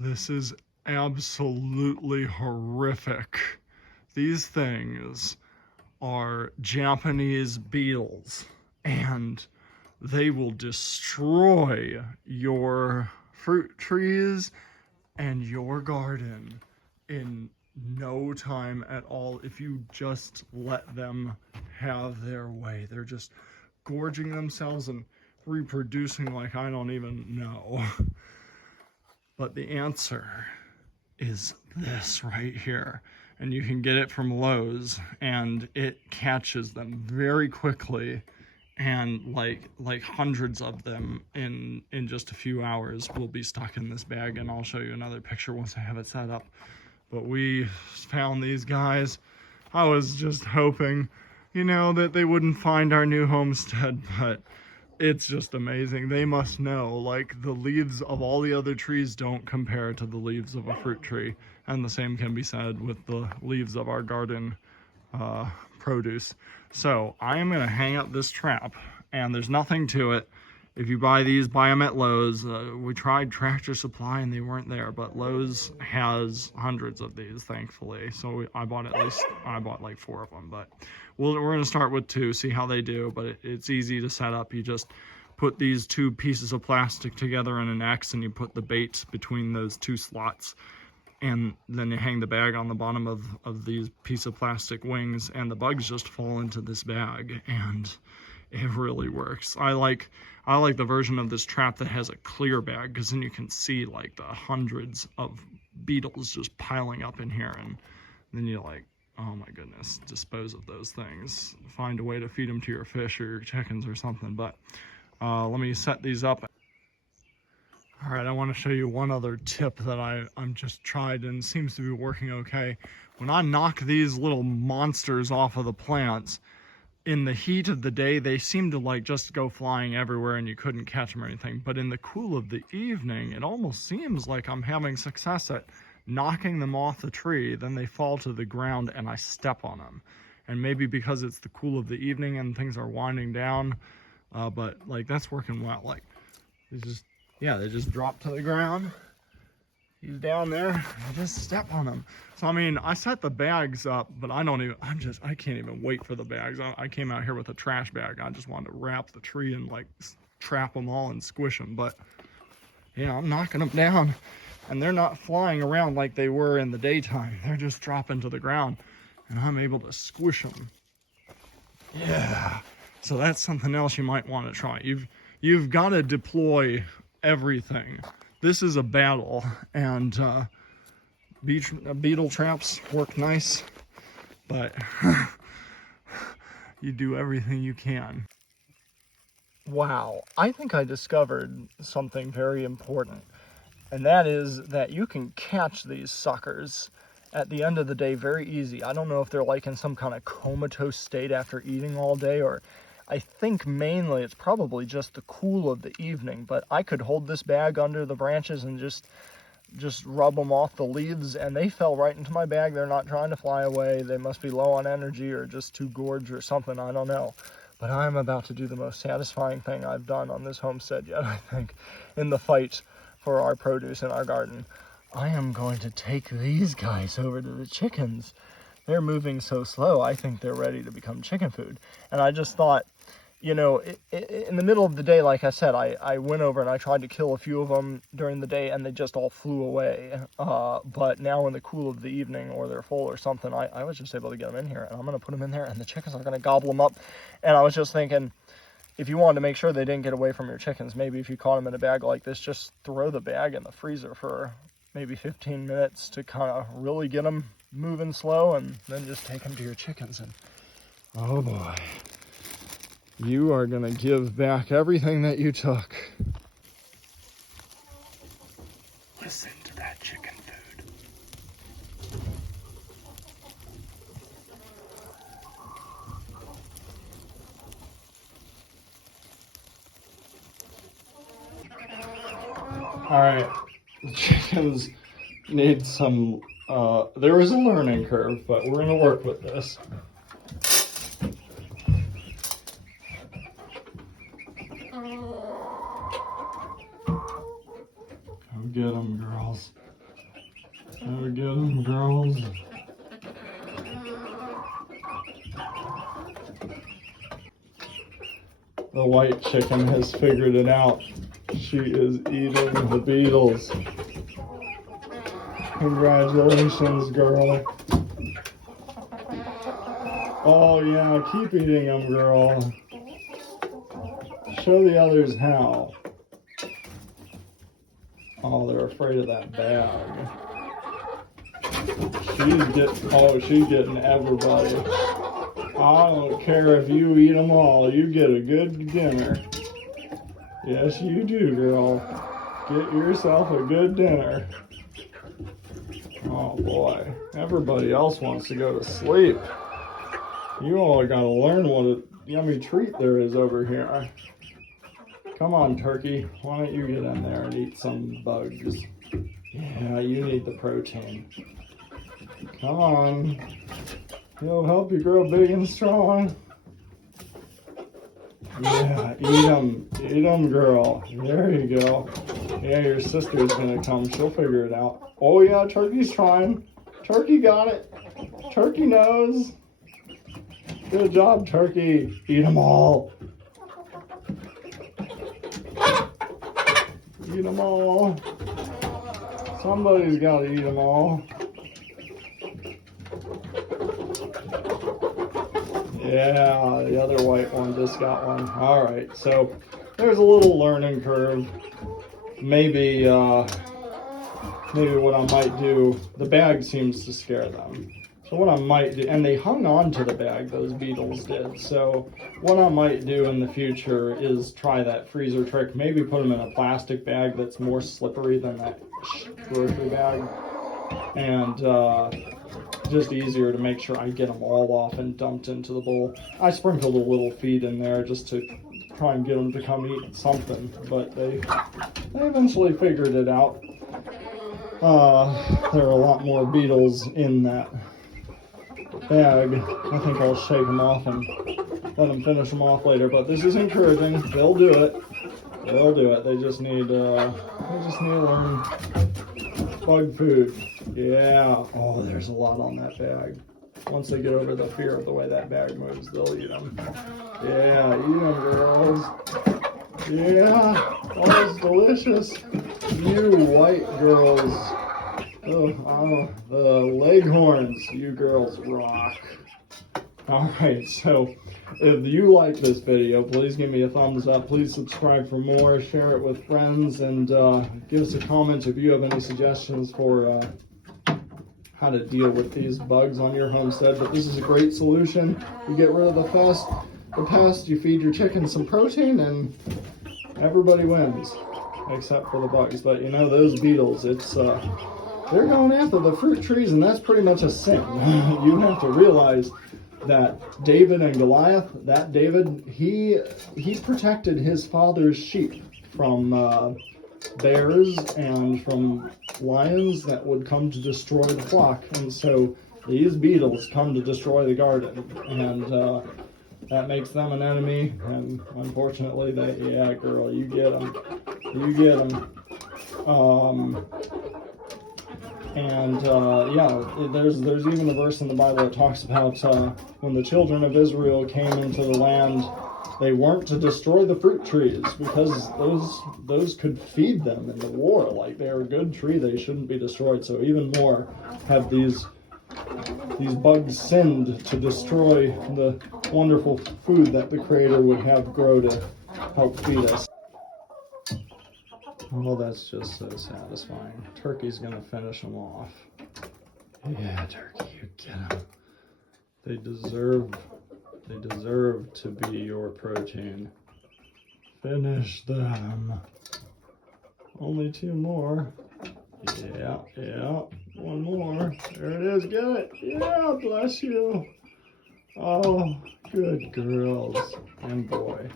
This is absolutely horrific. These things are Japanese beetles, and they will destroy your fruit trees and your garden in no time at all if you just let them have their way. They're just gorging themselves and reproducing like I don't even know. But the answer is this right here. And you can get it from Lowe's, and it catches them very quickly, and like hundreds of them in just a few hours will be stuck in this bag. And I'll show you another picture once I have it set up. But we found these guys. I was just hoping, you know, that they wouldn't find our new homestead, but it's just amazing. They must know, like, the leaves of all the other trees don't compare to the leaves of a fruit tree. And the same can be said with the leaves of our garden produce. So I am gonna hang up this trap, and there's nothing to it. If you buy these, buy them at Lowe's. We tried Tractor Supply and they weren't there, but Lowe's has hundreds of these, thankfully. So I bought like 4 of them, but we're gonna start with 2, see how they do. But it's easy to set up. You just put these 2 pieces of plastic together in an X, and you put the bait between those 2 slots. And then you hang the bag on the bottom of these piece of plastic wings, and the bugs just fall into this bag, and it really works. I like the version of this trap that has a clear bag, because then you can see like the hundreds of beetles just piling up in here, and then you're like, oh my goodness, dispose of those things. Find a way to feed them to your fish or your chickens or something. But let me set these up. All right, I want to show you one other tip that I'm just tried and seems to be working okay. When I knock these little monsters off of the plants, in the heat of the day, they seem to like just go flying everywhere and you couldn't catch them or anything. But in the cool of the evening, it almost seems like I'm having success at knocking them off the tree. Then they fall to the ground and I step on them. And maybe because it's the cool of the evening and things are winding down, but like that's working well. Like they just drop to the ground. He's down there, I just step on him. So, I mean, I set the bags up, but I can't even wait for the bags. I came out here with a trash bag. I just wanted to wrap the tree and like trap them all and squish them. But yeah, I'm knocking them down, and they're not flying around like they were in the daytime. They're just dropping to the ground, and I'm able to squish them. Yeah, so that's something else you might want to try. You've got to deploy everything. This is a battle, and beetle traps work nice, but you do everything you can. Wow, I think I discovered something very important, and that is that you can catch these suckers at the end of the day very easy. I don't know if they're like in some kind of comatose state after eating all day, or I think mainly it's probably just the cool of the evening, but I could hold this bag under the branches and just rub them off the leaves, and they fell right into my bag. They're not trying to fly away. They must be low on energy or just too gorged or something. I don't know. But I'm about to do the most satisfying thing I've done on this homestead yet, I think, in the fight for our produce in our garden. I am going to take these guys over to the chickens. They're moving so slow, I think they're ready to become chicken food. And I just thought, you know, in the middle of the day, like I said, I went over and I tried to kill a few of them during the day, and they just all flew away. But now in the cool of the evening, or they're full or something, I was just able to get them in here, and I'm going to put them in there, and the chickens are going to gobble them up. And I was just thinking, if you wanted to make sure they didn't get away from your chickens, maybe if you caught them in a bag like this, just throw the bag in the freezer for maybe 15 minutes to kind of really get them moving slow, and then just take them to your chickens. And oh boy, you are gonna give back everything that you took. Listen to that chicken food. All right, the chickens need some, there is a learning curve, but we're gonna work with this. Go get them, girls. There we get them, girls. The white chicken has figured it out. She is eating the beetles. Congratulations, girl. Oh yeah, keep eating them, girl. Show the others how. Oh, they're afraid of that bag. She's getting everybody. I don't care if you eat them all. You get a good dinner. Yes, you do, girl. Get yourself a good dinner. Oh boy, everybody else wants to go to sleep. You all gotta learn what a yummy treat there is over here. Come on, turkey. Why don't you get in there and eat some bugs? Yeah, you need the protein. Come on. It'll help you grow big and strong. Yeah, eat them, girl. There you go. Yeah, your sister's gonna come. She'll figure it out. Oh yeah, turkey's trying. Turkey got it. Turkey knows. Good job, turkey. Eat them all. Eat them all. Somebody's got to eat them all. Yeah, the other white one just got one. All right, so there's a little learning curve. Maybe what I might do, the bag seems to scare them. So what I might do, and they hung on to the bag, those beetles did. So what I might do in the future is try that freezer trick. Maybe put them in a plastic bag that's more slippery than that grocery bag. And just easier to make sure I get them all off and dumped into the bowl. I sprinkled a little feed in there just to try and get them to come eat something, but they eventually figured it out. There are a lot more beetles in that bag. I think I'll shake them off and let them finish them off later, but this is encouraging. They'll do it. They'll do it. They just need to learn bug food. Yeah. Oh, there's a lot on that bag. Once they get over the fear of the way that bag moves, they'll eat them. Yeah, eat them, girls. Yeah. Oh, it's delicious. You white girls. Oh, the leghorns. You girls rock. Alright, so if you like this video, please give me a thumbs up. Please subscribe for more. Share it with friends. And give us a comment if you have any suggestions for how to deal with these bugs on your homestead. But this is a great solution. You get rid of the pest, you feed your chickens some protein, and everybody wins. Except for the bugs. But you know, those beetles, they're going after the fruit trees, and that's pretty much a sin. You have to realize that David and Goliath, that David, he protected his father's sheep from bears and from lions that would come to destroy the flock. And so these beetles come to destroy the garden, and that makes them an enemy. And unfortunately, yeah, girl, you get them. You get them. Yeah, there's even a verse in the Bible that talks about when the children of Israel came into the land, they weren't to destroy the fruit trees because those could feed them in the war. Like, they're a good tree, they shouldn't be destroyed. So even more have these bugs sinned to destroy the wonderful food that the Creator would have grow to help feed us. Oh, that's just so satisfying. Turkey's gonna finish them off. Yeah, turkey, you get them. They deserve to be your protein. Finish them. Only 2 more. Yeah, one more. There it is, get it. Yeah, bless you. Oh, good girls and boy.